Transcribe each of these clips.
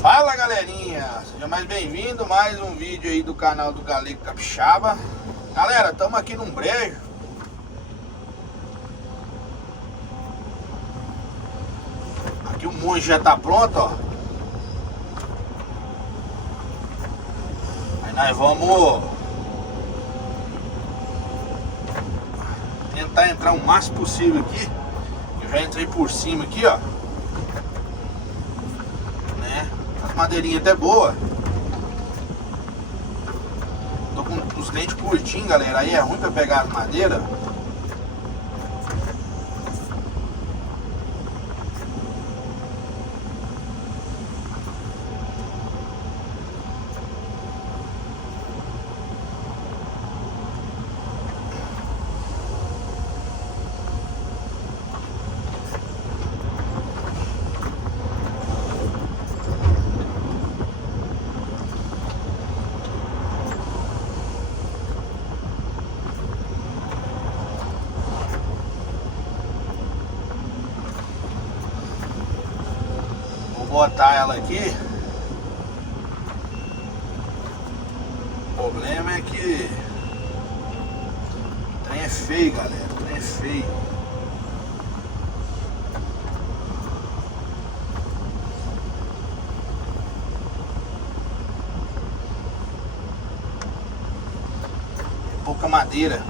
Fala galerinha, seja mais bem-vindo mais um vídeo aí do canal do Galego Capixaba. Galera, estamos aqui num brejo. Aqui o monge já tá pronto, ó. Aí nós vamos tentar entrar o máximo possível aqui. Eu já entrei por cima aqui, ó. Madeirinha até boa. Tô com os dentes curtinhos, galera. Aí é ruim pra pegar as madeiras. Botar ela aqui. O problema é que o trem é feio, galera. O trem é feio. É pouca madeira.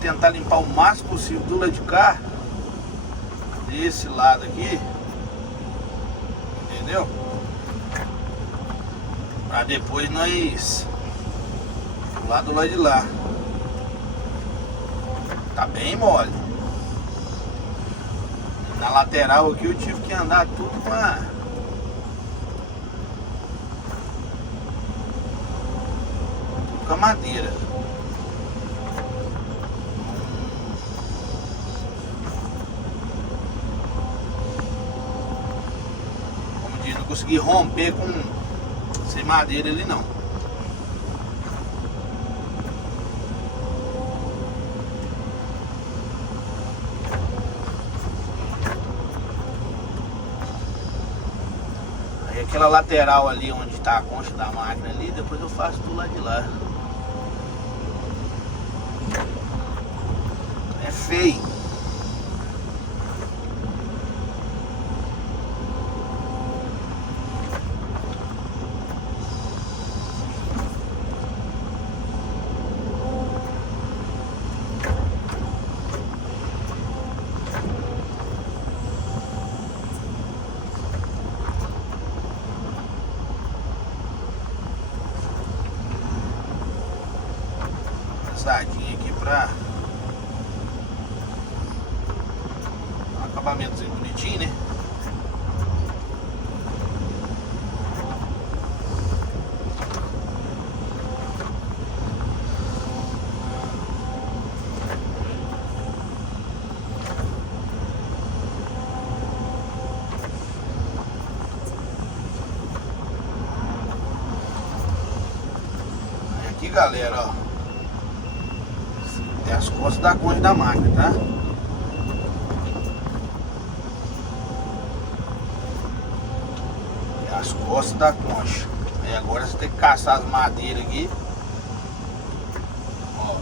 Tentar limpar o máximo possível do lado de cá, desse lado aqui, entendeu? Pra depois nós pular do lado de lá. Tá bem mole. Na lateral aqui eu tive que andar tudo com a madeira. Consegui romper sem madeira ali não. Aí aquela lateral ali onde está a concha da máquina ali, depois eu faço do lado de lá. É feio. Passadinha aqui pra um acabamentozinho bonitinho, né? Aí aqui, galera, ó. As costas da concha da máquina, tá? As costas da concha. Aí agora você tem que caçar as madeiras aqui. Ó,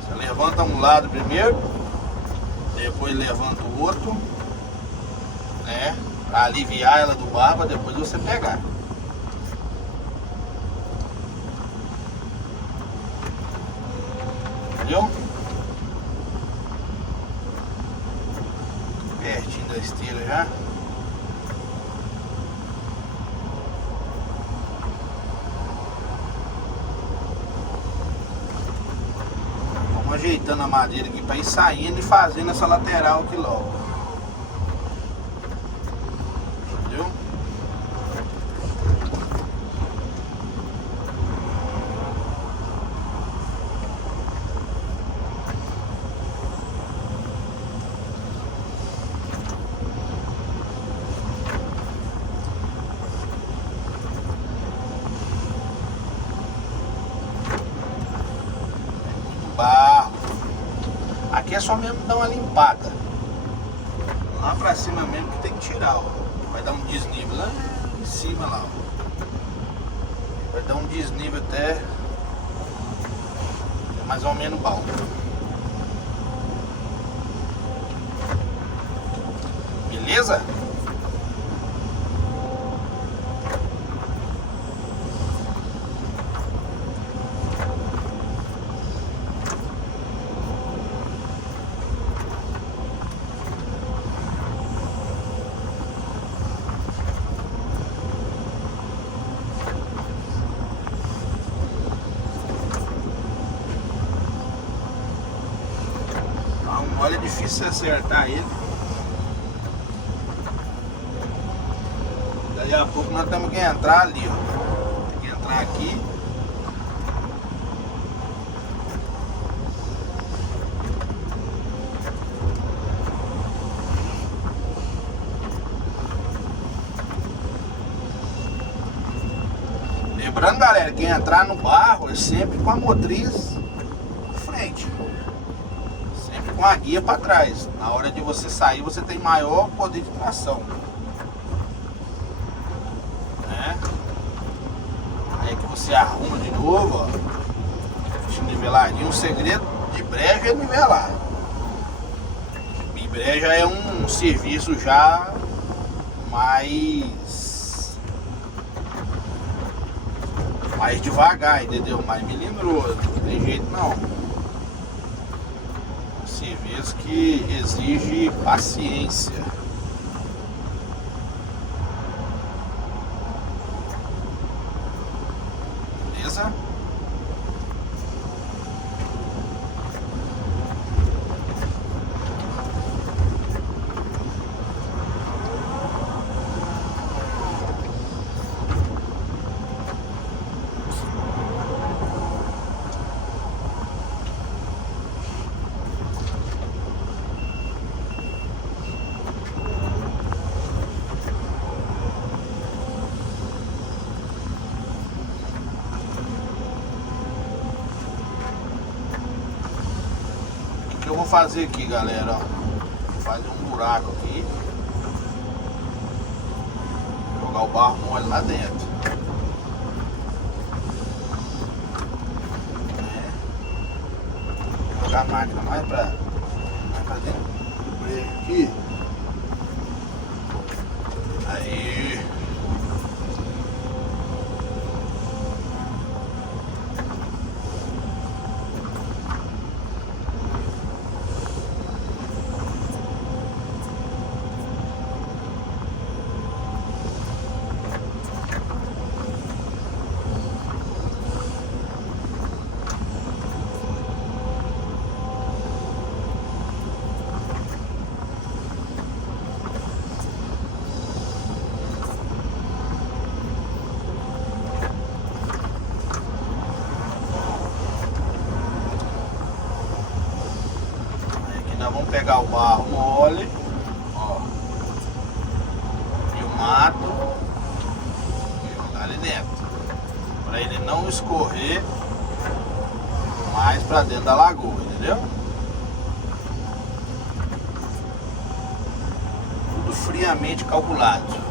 você levanta um lado primeiro, depois levanta o outro, né? Pra aliviar ela do ar, pra depois você pegar. Entendeu? Pertinho da esteira já. Vamos ajeitando a madeira aqui para ir saindo e fazendo essa lateral aqui logo. Entendeu? é só mesmo dar uma limpada. Lá pra cima mesmo que tem que tirar, ó. Vai dar um desnível lá em cima lá, ó. Vai dar um desnível até mais ou menos bom. Beleza? Olha, é difícil acertar ele. Daí a pouco nós temos que entrar ali, ó. Tem que entrar aqui. Lembrando, galera, que entrar no barro é sempre com a motriz na frente. Com a guia para trás. Na hora de você sair, você tem maior poder de tração, né? Aí que você arruma de novo, ó, niveladinho. O segredo de brejo é nivelar. E brejo já é um serviço já mais devagar, entendeu? Mais melindroso. Não tem jeito não. Serviço que exige paciência. Beleza? O que eu vou fazer aqui, galera, ó, vou fazer um buraco aqui, jogar o barro mole lá dentro, jogar a máquina mais pra dentro do brejo aqui. Aí nós vamos pegar o barro mole, ó, e o mato e jogar ali dentro, para ele não escorrer mais para dentro da lagoa, entendeu? Tudo friamente calculado.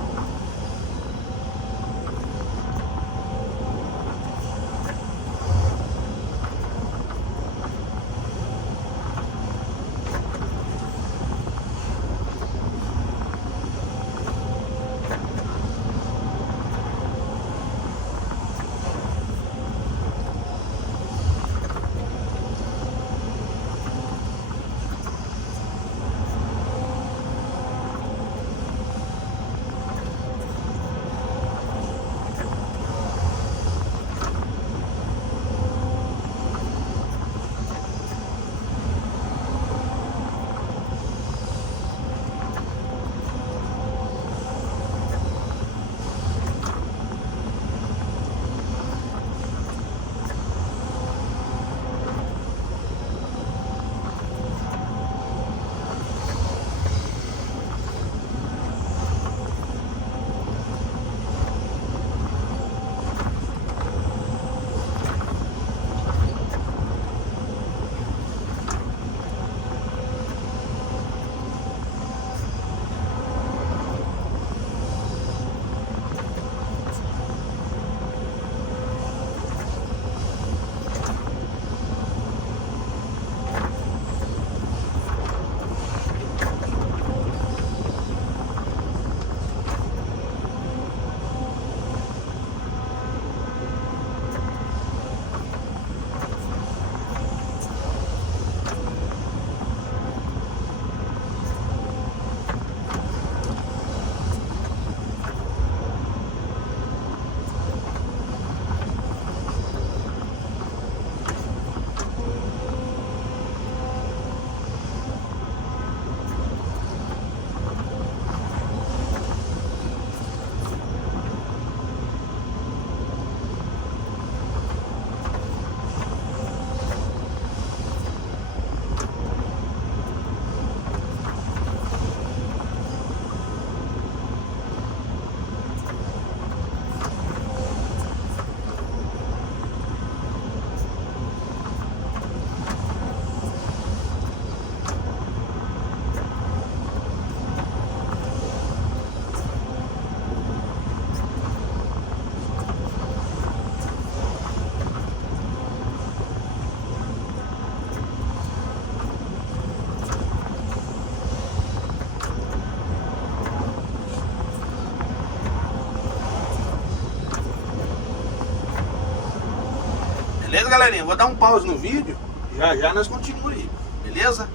Beleza, galerinha? Vou dar um pause no vídeo. Já já nós continuamos aí. Beleza?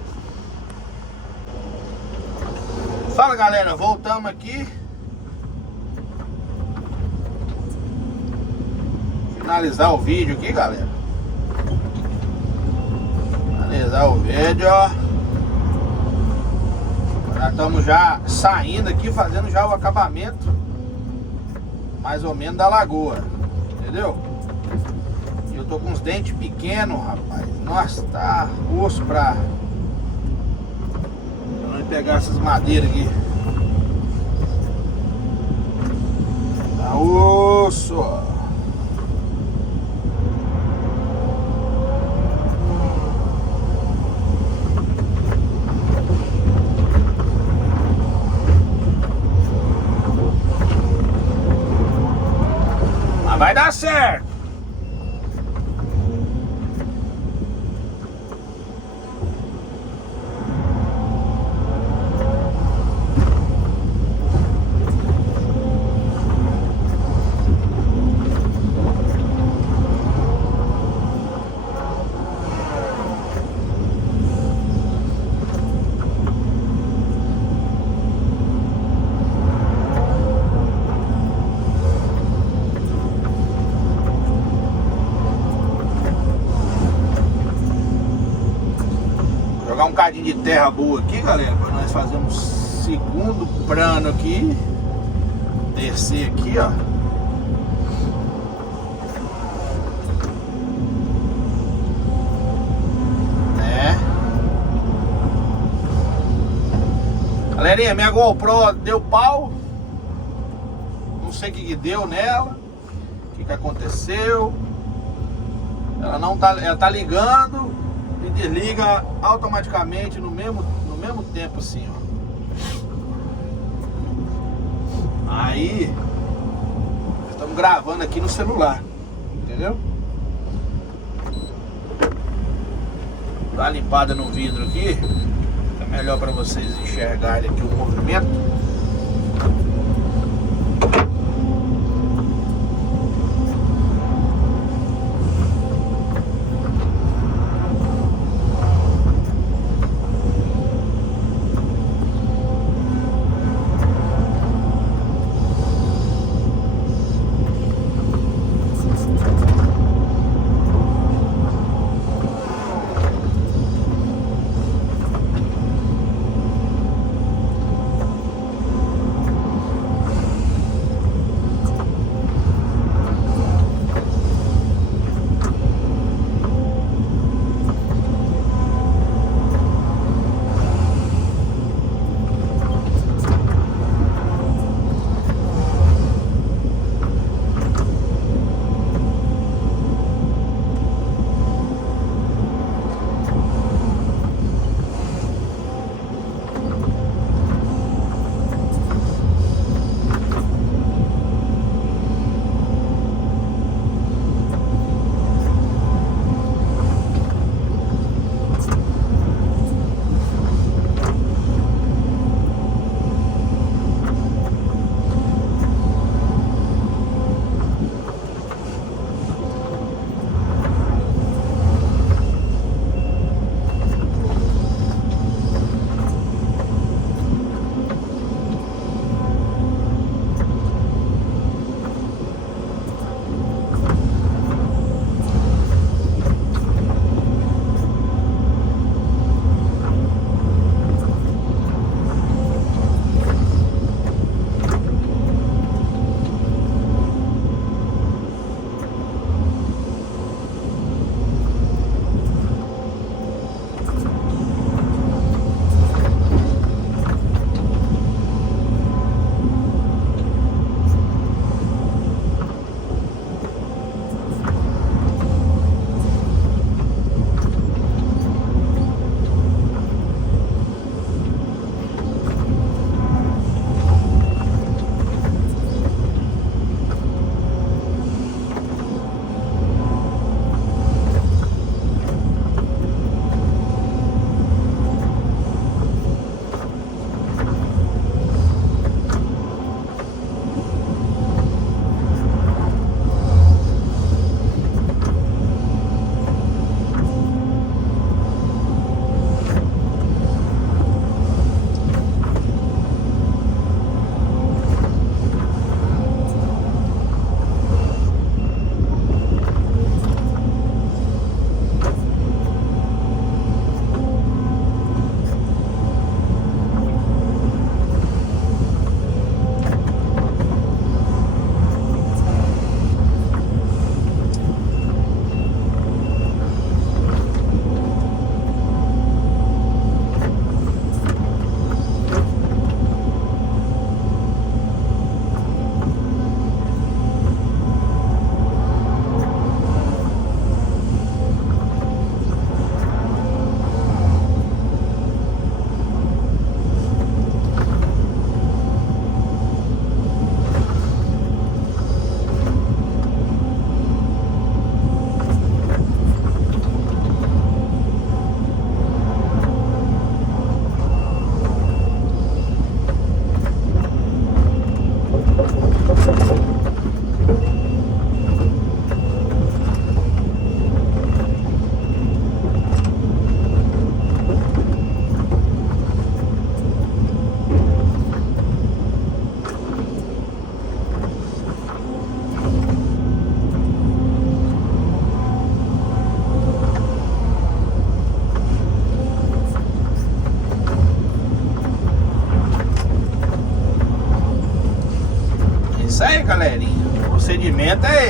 Fala, galera. Voltamos aqui. Finalizar o vídeo aqui, galera. Finalizar o vídeo, ó. Já estamos já saindo aqui, fazendo já o acabamento mais ou menos da lagoa. Entendeu? E eu tô com os dentes pequenos, rapaz. Nossa, tá osso pra não pegar essas madeiras aqui. Tá osso. Vai dar certo. Jogar um cadinho de terra boa aqui, galera, para nós fazermos segundo plano aqui. Descer aqui, ó. Né? Galerinha, minha GoPro deu pau. Não sei o que deu nela. O que aconteceu. Ela não tá, ela tá ligando e desliga automaticamente no mesmo tempo, assim, ó. Aí nós estamos gravando aqui no celular, entendeu? Dá uma limpada no vidro aqui, é melhor para vocês enxergarem aqui o movimento.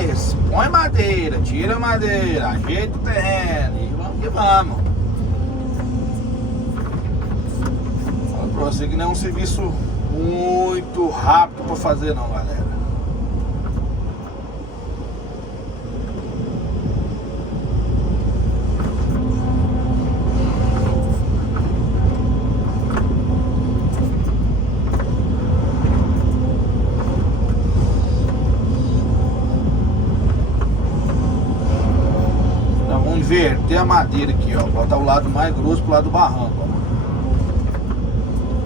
é esse. Põe madeira, tira madeira, ajeita o terreno e vamos que vamos. Fala pra você que não é um serviço muito rápido pra fazer não, galera. Inverter a madeira aqui, ó. Botar o lado mais grosso pro lado do barranco, ó.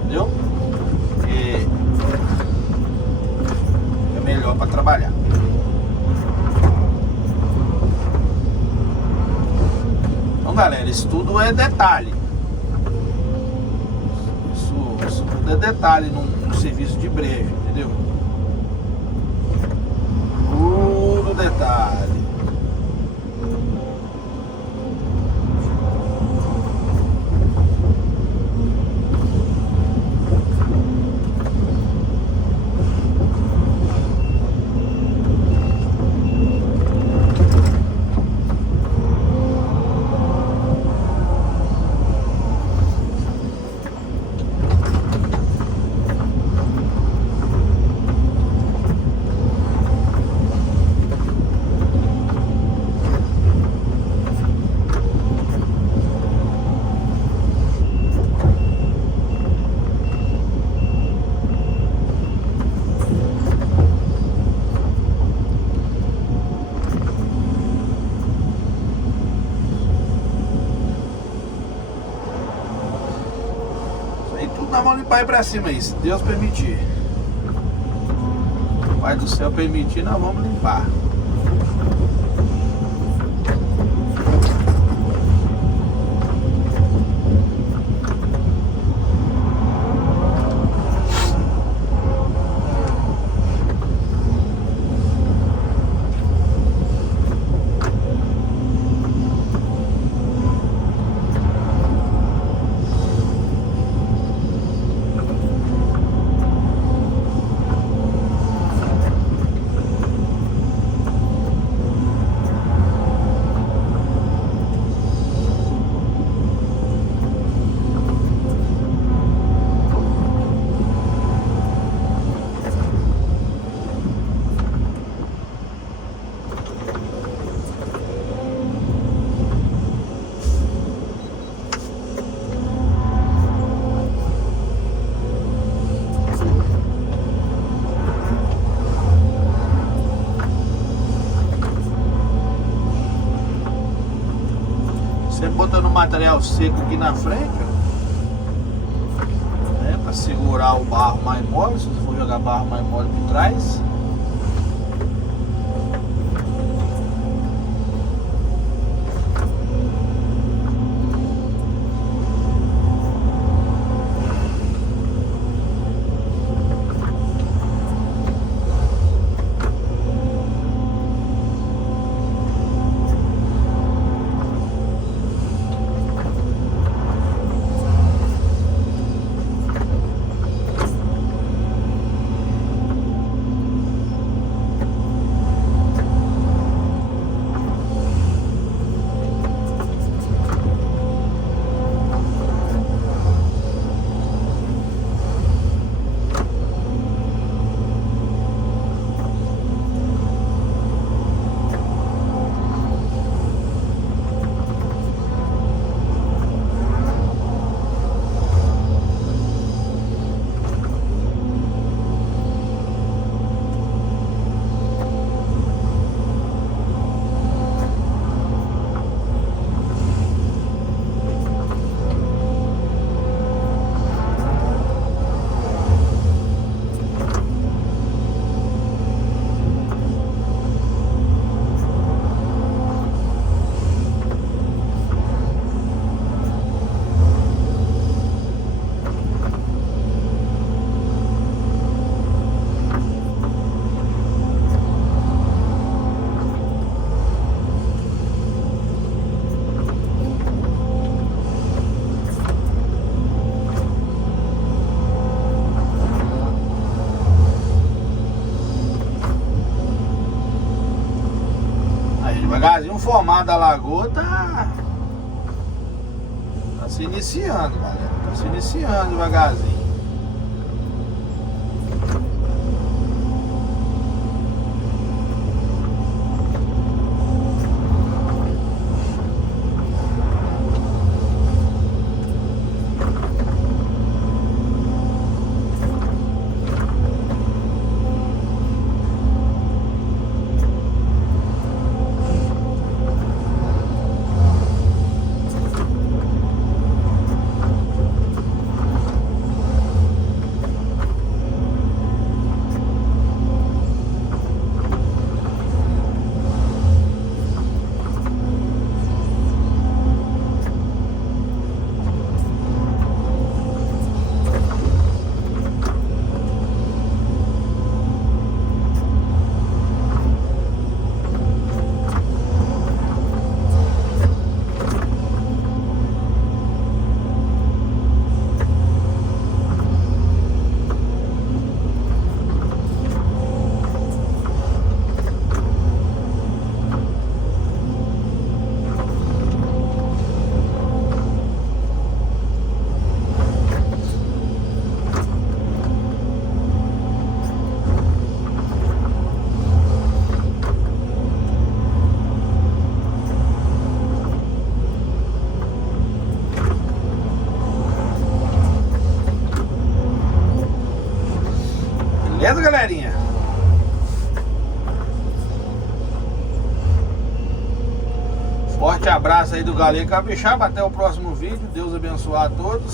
Entendeu? É melhor para trabalhar. Então, galera, isso tudo é detalhe. Isso tudo é detalhe num serviço de brejo, entendeu? Tudo detalhe. Vamos limpar aí pra cima aí, se Deus permitir. Pai do céu permitir, nós vamos limpar. Botando o material seco aqui na frente, ó, né, para segurar o barro mais mole, se você for jogar barro mais mole por trás. pomar da lagoa tá se iniciando, galera. Tá se iniciando devagarzinho. Beleza, galerinha? Forte abraço aí do Galego Capixaba. Até o próximo vídeo. Deus abençoar a todos.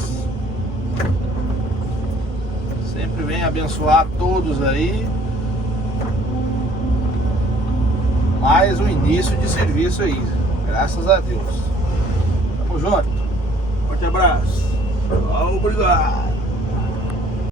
Sempre vem abençoar a todos aí. Mais um início de serviço aí. Graças a Deus. Tamo junto. Forte abraço. Obrigado.